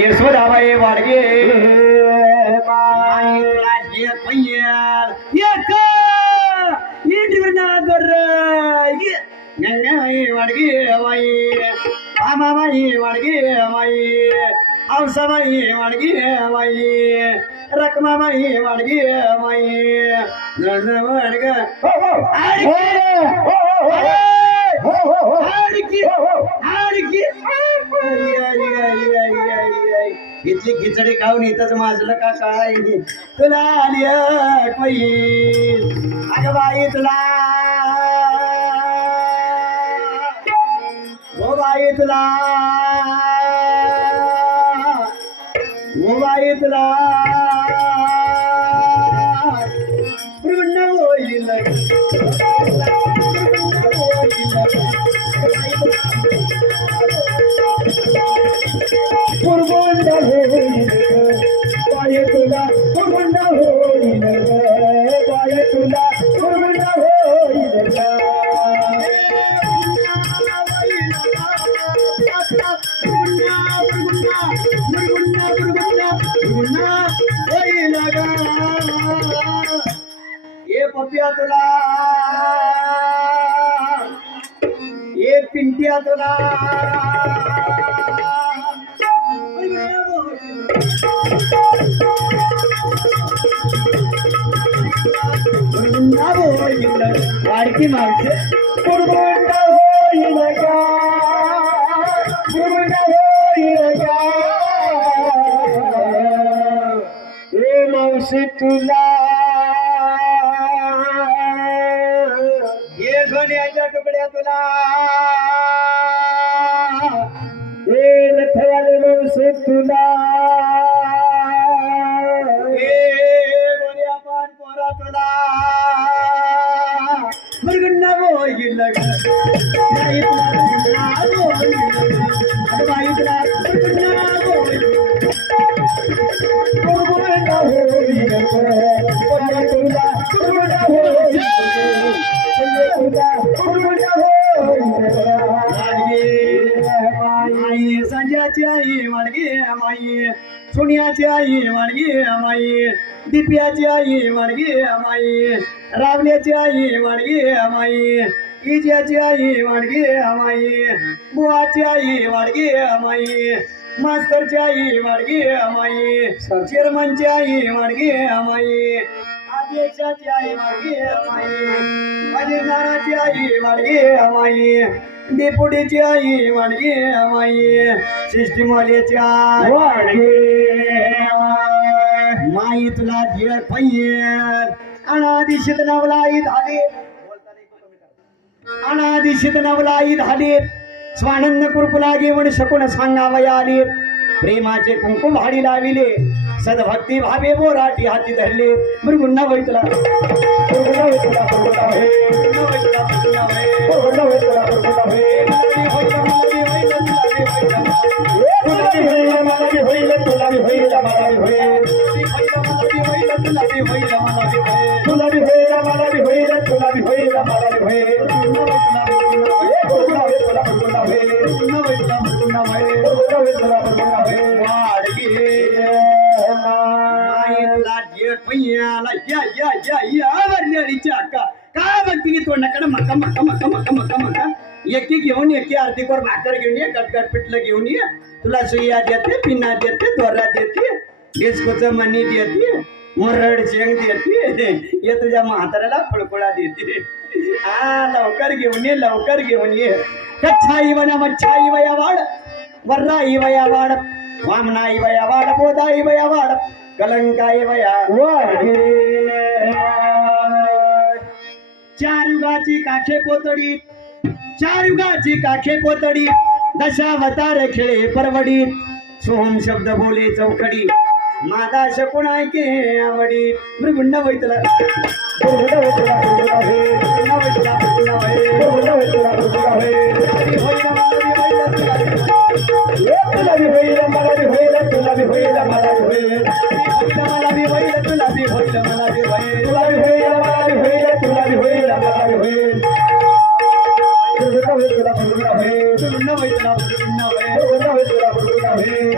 यशोदाबाई वाडगे राज्य पैयार एक इटविनागर गंगाबाई वाडगे बाई आमाबाई वाडगे बाई औसाबाई वाडगे बाई रकमाबाई वाडगे बाई वाडग इथली खिचडी खाऊन इथंच माझलं का काय तुला आली बाई अगं बाई तुला हो बाई तुला हो बाई तुला पूर्ण होईल पुरगुंड होईल बाय तुला पुरगुंड होईल बाय तुला पुरगुंड होईल ये पप्या तुला ये पिंट्या तुला वाडकी माणसे पुरगुंड होईल का पुरगुंड होईल का ए मावशी तुला ये सोन्याच्या तुकड्या तुला ए नथवाले मावशी तुला तुला मुरगुंड होईल बाई तुला संजयाची आई वाडगे माई सोनियाची आई वाडगे माई दिप्याची आई वाडगे माई रावल्याची आई वाडगे माई इजाची आई वाडगे माई बुवाची आई वाडगे माई मास्तरची आई वाडगे माई चेअरमनची आई वाडगे माई अध्यक्षाची आई वाडगे माई अजिंदाराची आई वाडगे माई डेपुटीची आई वाडगे माई सिस्टीमवाल्याची आई वाडगे माई तुला धीर पैर अनादिशित नवलाई झाले अनादिशित नवलाई झाले स्वानंद कुरकुला घेऊन शकून सांगावया आले प्रेमाचे कुंकुम हाडी लाविले सद्भक्ती भावे बोराटी हाती धरले मृगुंडा होई तुला काय बघती की तोंडाकडे मका मका मका मका मका मका एकी घेऊन एकी आरतीवर भाकर घेऊन ये गटगट पिठलं घेऊन ये तुला सुया देते पिन्ना देते दोरा देते डिस्कोच मनी देते मुरड शेंग देते ये तुझ्या म्हाताऱ्याला फळफळा देते हा लवकर घेऊन ये कच्छाई वना मच्छाई वया वाड वर्राई वया वाड वामनाई वया वाड बोधाई वया वाड कलंकाई वया वाड चार युगाची काखे पोतडी दशावतार खेळे परवडी सोहम शब्द बोले चौकडी मादा शकून ऐके आवडी मृगुंड वैतला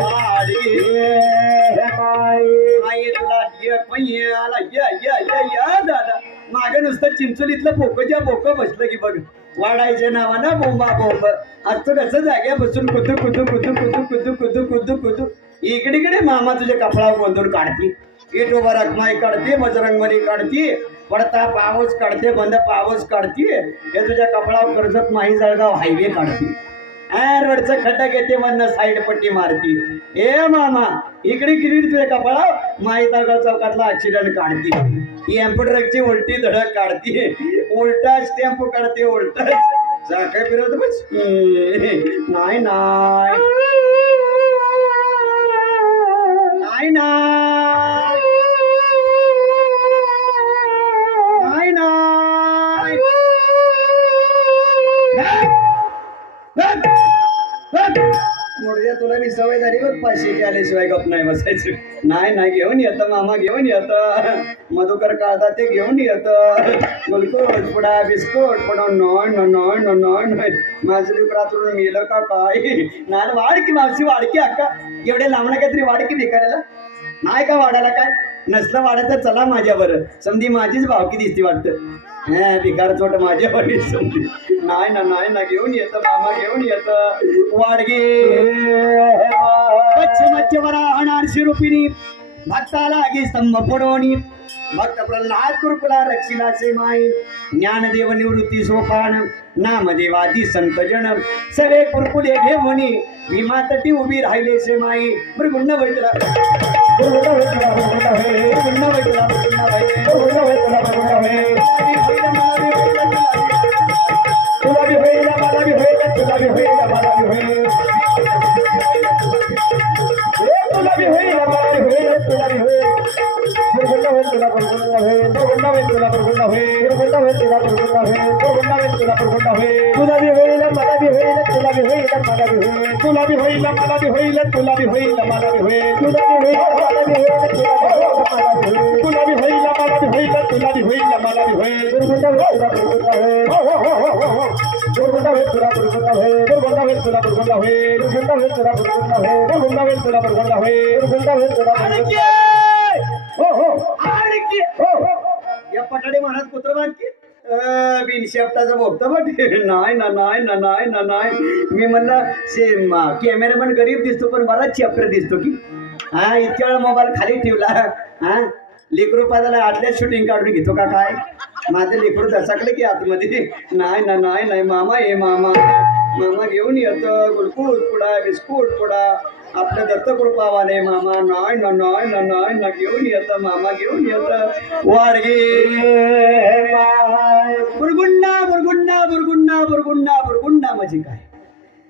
वाडगे आई तुला आला या दादा मागे नुसतं चिंचोलीतलं बोकच्या बोक बसलं की बघ वाडायच्या नावानं बोंबा बोंब आज तो कसं जाग्या बसून कुदू कुदू कुदू कुदू कुदू कुदू कुदू कुदू इकडे मामा तुझ्या कपडावर गोंधून काढती इट उभा रखमाई काढते बजरंगबली काढती पडता पाऊस काढते बंद पाऊस काढती हे तुझ्या कपडावर कर्जत माही जळगाव हायवे काढती रोडचं खड्डा घेते मधनं साईड पट्टी मारती ए मामा इकडे किती तुझ्या कपडावर माही जळगाव चौकातला ऍक्सिडेंट काढती एम्पुटरची उलटी धडक काढती उलटा स्टॅम्प काढते उलटा काय फिरवत बस नाही नाही नाही नाही नाही मोडद्या तुला मी सवय झाली बघ पाचशेची आल्याशिवाय गप नाही बसायचं नाही घेऊन येतं मामा घेऊन येतं मधुकर काढता ते घेऊन येतं गुलकोज पुडा बिस्कुट पुडा नॉन माझं रात्रून मेलं का काय नाही वाढ मावशी वाढकी अक्का एवढे लांबणं काहीतरी वाढकी भिकायला नाही का वाढायला काय नसलं वाढायचं चला माझ्यावर समधी माझीच भावकी दिसती वाटतं भिकार चोट माझ्यावर समधी नाही ना घेऊन येतं मामा घेऊन येतं वाडगे मच्छवरा अनारशी रुपिणी भक्ताला गी स्तंभ फोडोनी भक्त प्रल्हाद कुरकुला रक्षिलाचे माई ज्ञानदेव निवृत्ती सोपान नामदेवादी संत जन सगळे कुरकुले घेऊनी भीमा तटी उभी राहिले से माई मृगुंड वैतला या पटाडे महाराज कुत्र बांधकी बिन शेपटाचं बघतो बट नाही मी म्हणलं कॅमेरामॅन गरीब दिसतो पण बराच चॅप्टर दिसतो की इतक्या वेळा मोबाईल खाली ठेवला लेकरू पादाला आतल्याच शूटिंग काढून घेतो का काय माझं लेकरू दसाकलं की आतमध्ये नाही मामा मामा घेऊन येतं गुलकूज पुडा बिस्कुट पुडा आपल्या दत्तकृपावाले मामा नाही घेऊन येतं मामा घेऊन येतं वाडगे बुरगुंडा म्हणजे काय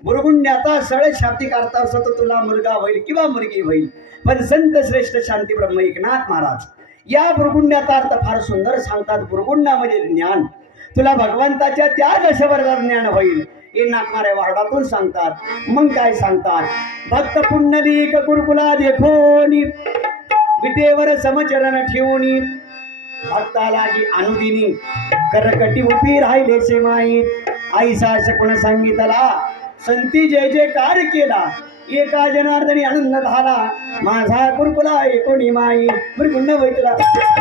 बुरगुंड्याचा सरळ शाब्दिक अर्थ असतो तर तुला मुलगा होईल किंवा मुलगी होईल पण संत श्रेष्ठ शांती ब्रह्म एकनाथ महाराज या बुरगुंड्याचा अर्थ फार सुंदर सांगतात बुरगुंडा म्हणजे ज्ञान तुला भगवंताच्या त्या दशवर्गात ज्ञान होईल हे नागणाऱ्या वार्डातून सांगतात मग काय सांगतात भक्त पुंडलिक कुरकुला देखोनी विटेवर समचरण ठेवूनी भक्ताला जी अनुदिनी करकटी उभी राहिले से माई आईसा शकून सांगितला संती जय जयकार केला एका जनार्दनी आनंद झाला माझा कुरकुला एकोणी माई मृगुंड वैतला तुला